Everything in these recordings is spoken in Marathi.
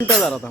जरा था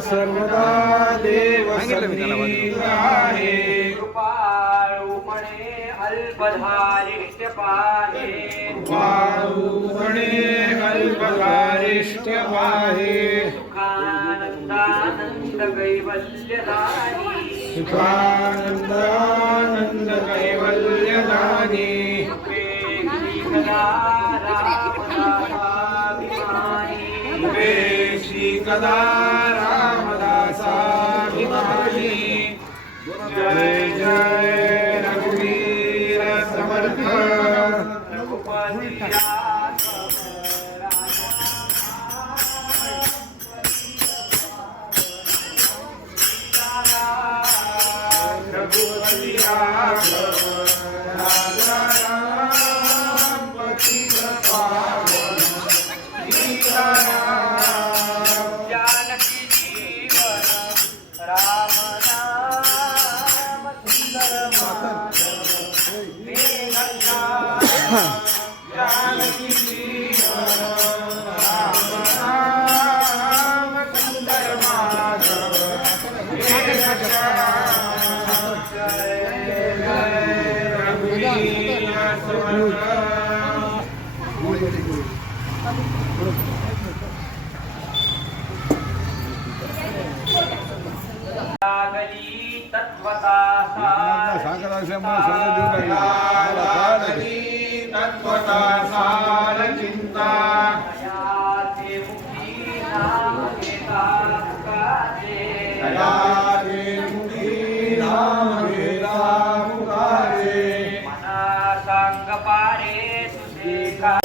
सर्वदा देव कृपाळूपणे अल्पधारिष्ट पाहे सुखानंदानंद कैवल्यदानी कदा रामदासाभिमानी जय जय रघुवीर समर्थ रघुपति राघव राजा राम पतित पावन जानकी जीवन राम नाम सुंदर जानकी जीवन राम नाम सुंदर माधव तत्वता सार चिंता मना सांग पारे सुशेखा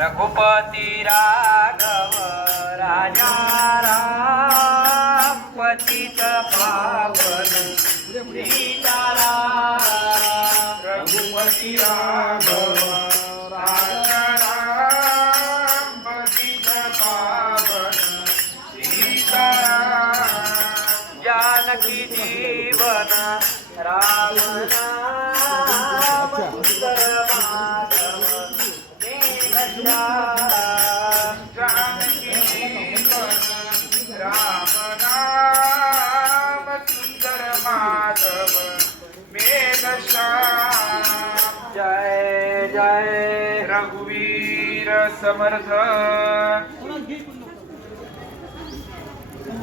रघुपति राघव राजा राम पतित पावन सीताराम रघुपति राघव राजा राम पतित पावन सीताराम जानकी जीवन राम नाम सुंदर माधव जानकी जीवन राम नाम सुंदर माधव मेघश्याम जय जय रघुवीर समर्थ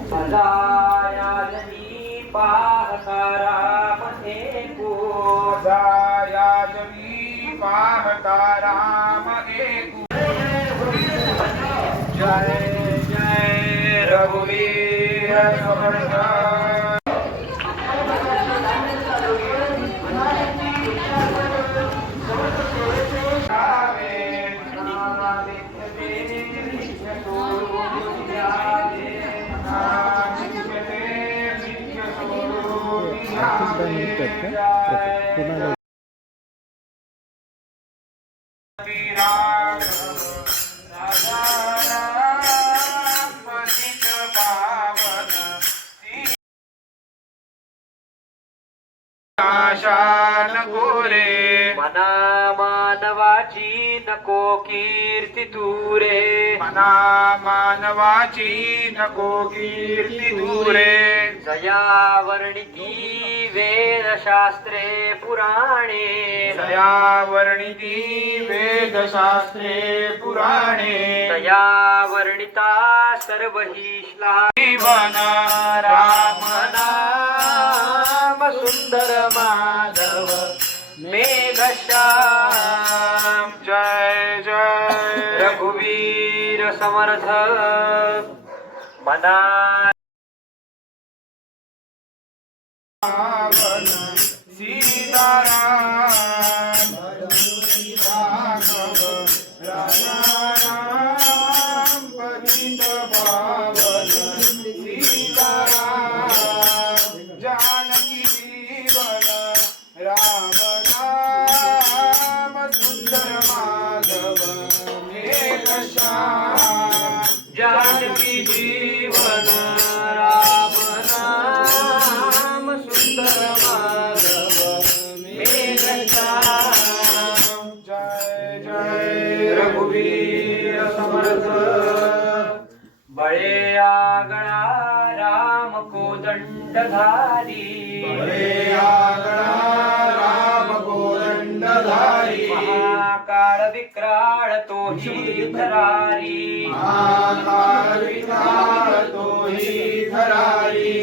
सदायाजनी पाहता राम एको सदायाजनी पाहता राम एकू जय जय रघुवीर समर्थ जय आशा नको रे मना मानवाची नको कीर्ती दूरे मना मानवाची नको कीर्ती दूरे जया वर्णिती वेदशास्त्रे पुराणे तया वर्णिती वेदशास्त्रे पुराणे तया वर्णिता सर्व ही श्लाघ जीवन राम नाम सुंदर माधव मेघश्याम जय जय रघुवीर समर्थ मना रावण सीताराम राघव राजा राम पतित पावन सीताराम जानकी जीवन राम नाम सुंदर माधव मेघश्याम जानकी जीवन राम नाम सुंदर माधव मेघश्याम जय जय रघुवीर समर्थ बळे आगळा राम कोदंडधारी बळे आगळा राम कोदंडधारी महाकाळ विक्राळ तोही धरारी महाकाल विकराळ तोही धरारी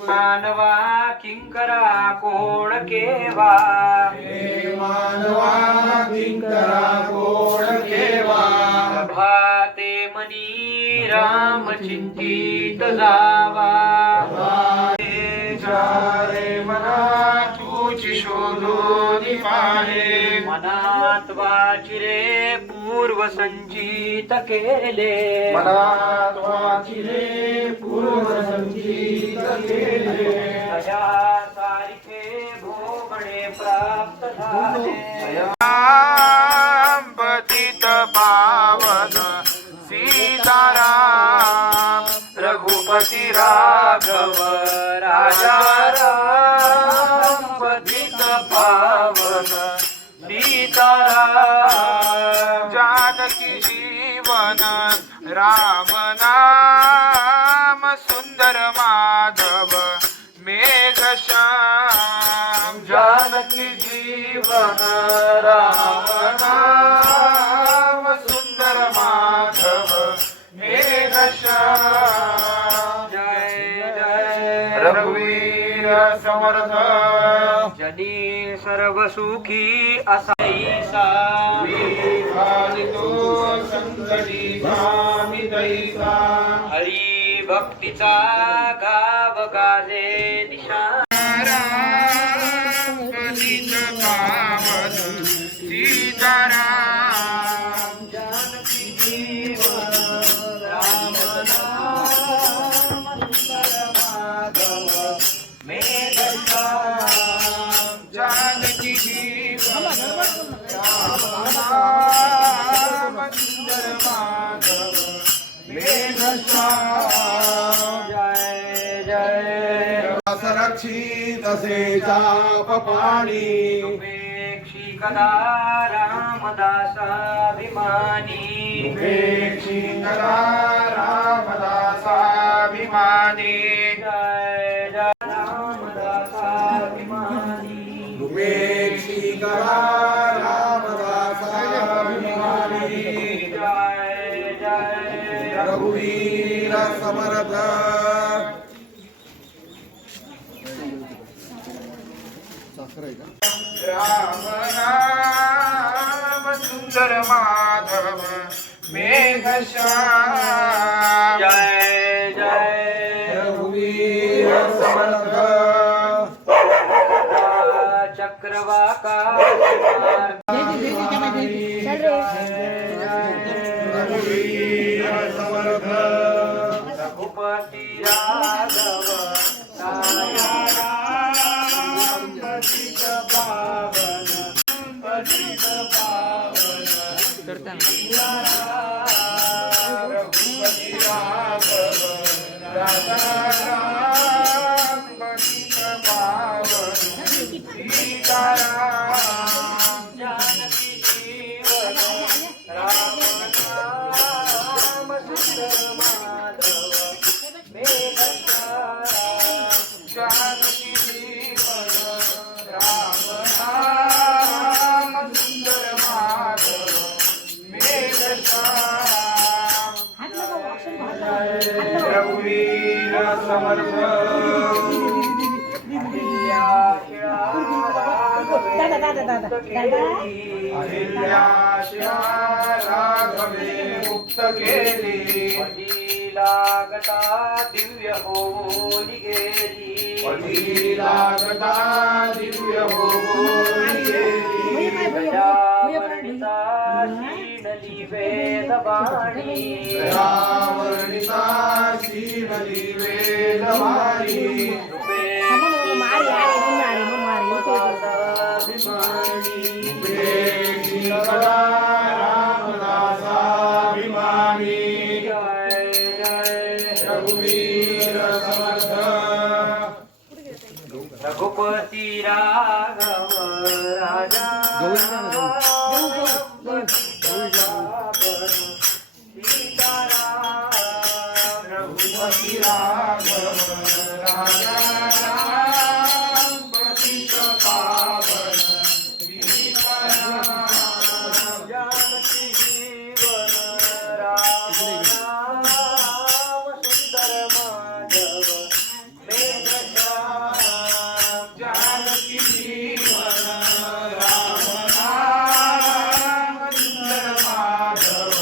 मानवा किंकरा कोण केवा हे मानवा किंकरा कोण केवा प्रभाते मनी राम चिंतित जावा रे मना तुझी शोधून पाहे मनात वाचिरे पूर्व संचित केले मनात वाचिले पूर्व संचित केले तया सारिखे भोगणे प्राप्त झाले राम पतित पावन सीताराम रघुपती राघव राजा राम पतित पावन सीताराम जानकी जीवन राम नाम सुंदर माधव मेघश्याम जानकी जीवन राम नाम सुंदर माधव मेघश्याम जय जय रघुवीर समर्थ जनी सर्व सुखी असाईसा विहारितो संकटी स्वामी दैसा हरी भक्तीचा गाव गाजे निशान राम पतित पावन सीताराम जानकी जीवन राम नाम सुंदर माधव मेघश्याम जानकी जीवन राम नाम सुंदर माधव मेघश्याम जय जय रक्षित असे चाप पाणी उपेक्षी कदा रामदासाभिमानी उपेक्षी करा रामदासाभिमानी जय जय रामदासाभिमानी उपेक्षी करा रामदासाभिमानी जय जय रघुवीर समर्थ राम नाम सुंदर माधव मेघश्याम जय जय रघुवीर समर्थ चक्रवाका रघुवीर समर्थ रघुपति राघव राया राम पतित पावन रघुपति राघव राजा राम पतित पावन सीताराम जानकी जीवन राम नाम सुंदर माधव मेघश्याम जानकी जीवन राम नाम सुंदर माधव मेघश्याम रघुवीर समर्थ अहिल्याशिवा राघवे मुक्त केली लागता दिव्य होली गेली लागता दिव्य होली गेली गजावर्णिता शीलली वेदवाणी दयावर्णिता शीलली वेदवाणी रामदासाभिमानी रघुवीर समर्थ रघुपति राघव राजा सीताराम रघुपति राघव राजा राम पतित पावन सीताराम जानकी जीवन राम नाम सुंदर माधव मेघश्याम जानकी जीवन राम नाम सुंदर माधव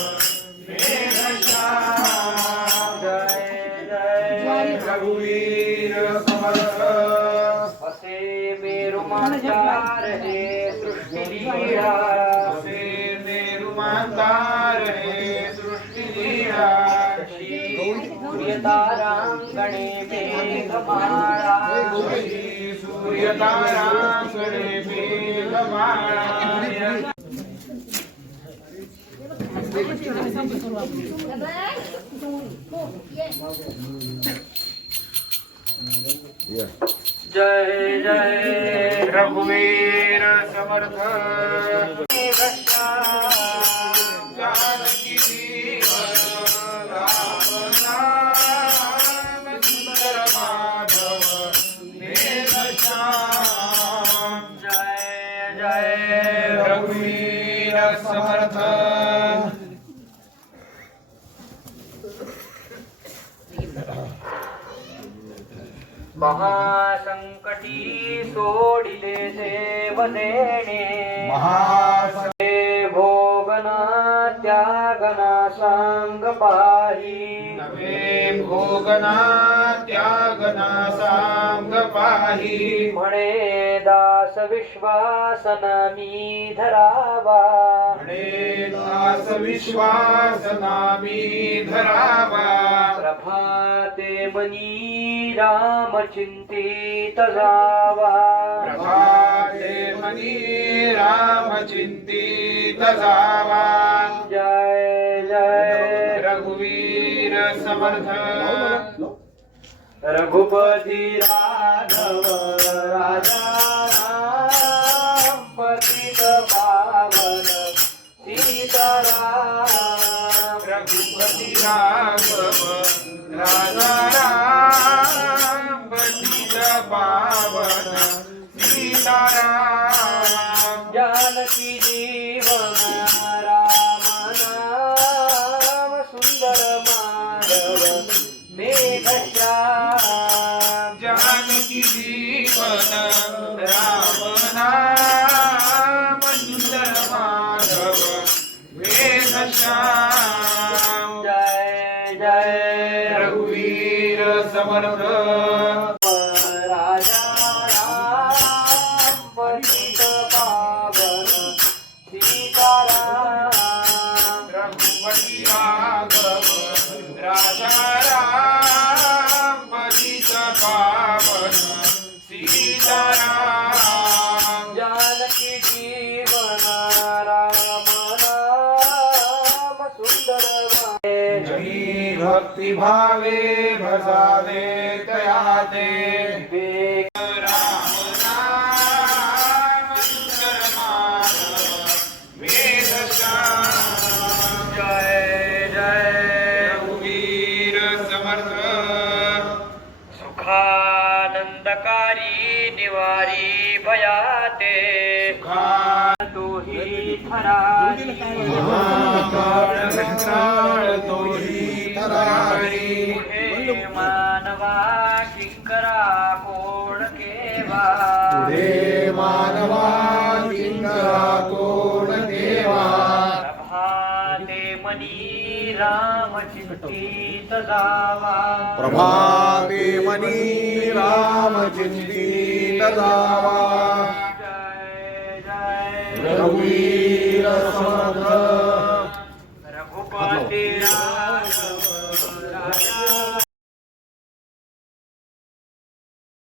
मेघश्याम जय जय रघुवीर समर्थ असे मेरुमाचार हे सृष्टि लीला से मेरु मातार है सृष्टि लीला सूर्यतारांगणे मेघमाला सूर्य तारांगणे मेघमाला जय जय रघुवीर समर्थ मेघश्याम जानकी जीवन राम नाम सुंदर माधव मेघश्याम जय जय रघुवीर समर्थ महासंकटी सोडिले देव देणे महास हे भोगना त्यागना सांग पाही नवे भोगना त्यागना सांग पाही म्हणे दास विश्वासना मी धरावा म्हणे दास विश्वास नामी धरावा प्रभाते मनी राम चिंतित जावा प्रभाते मनी राम चिंतित जावा जय जय रघुवीर समर्थ रघुपति राघव राजा राम पतित पावन सीताराम रघुपति राघव राजा राम पतित पावन सीताराम जानकी जीवन राम नाम सुंदर माधव मेघश्याम जानकी जीवन राम नाम सुंदर माधव मेघश्याम जय जय रघुवीर समर्थ राजा राम पतित पावन सीताराम रघुपति राघव राजा राम पतित पावन सीताराम जानकी जीवन राम नाम भक्तिभावे प्रसादे तया ते राम नाम सुंदर माधव वेदशास्त्र जय जय रघुवीर समर्थ सुखानंदकारी निवारी भयाते तोही थरारी महाकाळ विक्राळ तोही थरारी हे मानवा किंकरा कोण केवा पुढे मानवा किंकरा कोण देवा प्रभाते मनी राम चिंतित जावा प्रभाते मनी राम चिंतित जावा जय जय रघुवीर समर्थ रघुपती राम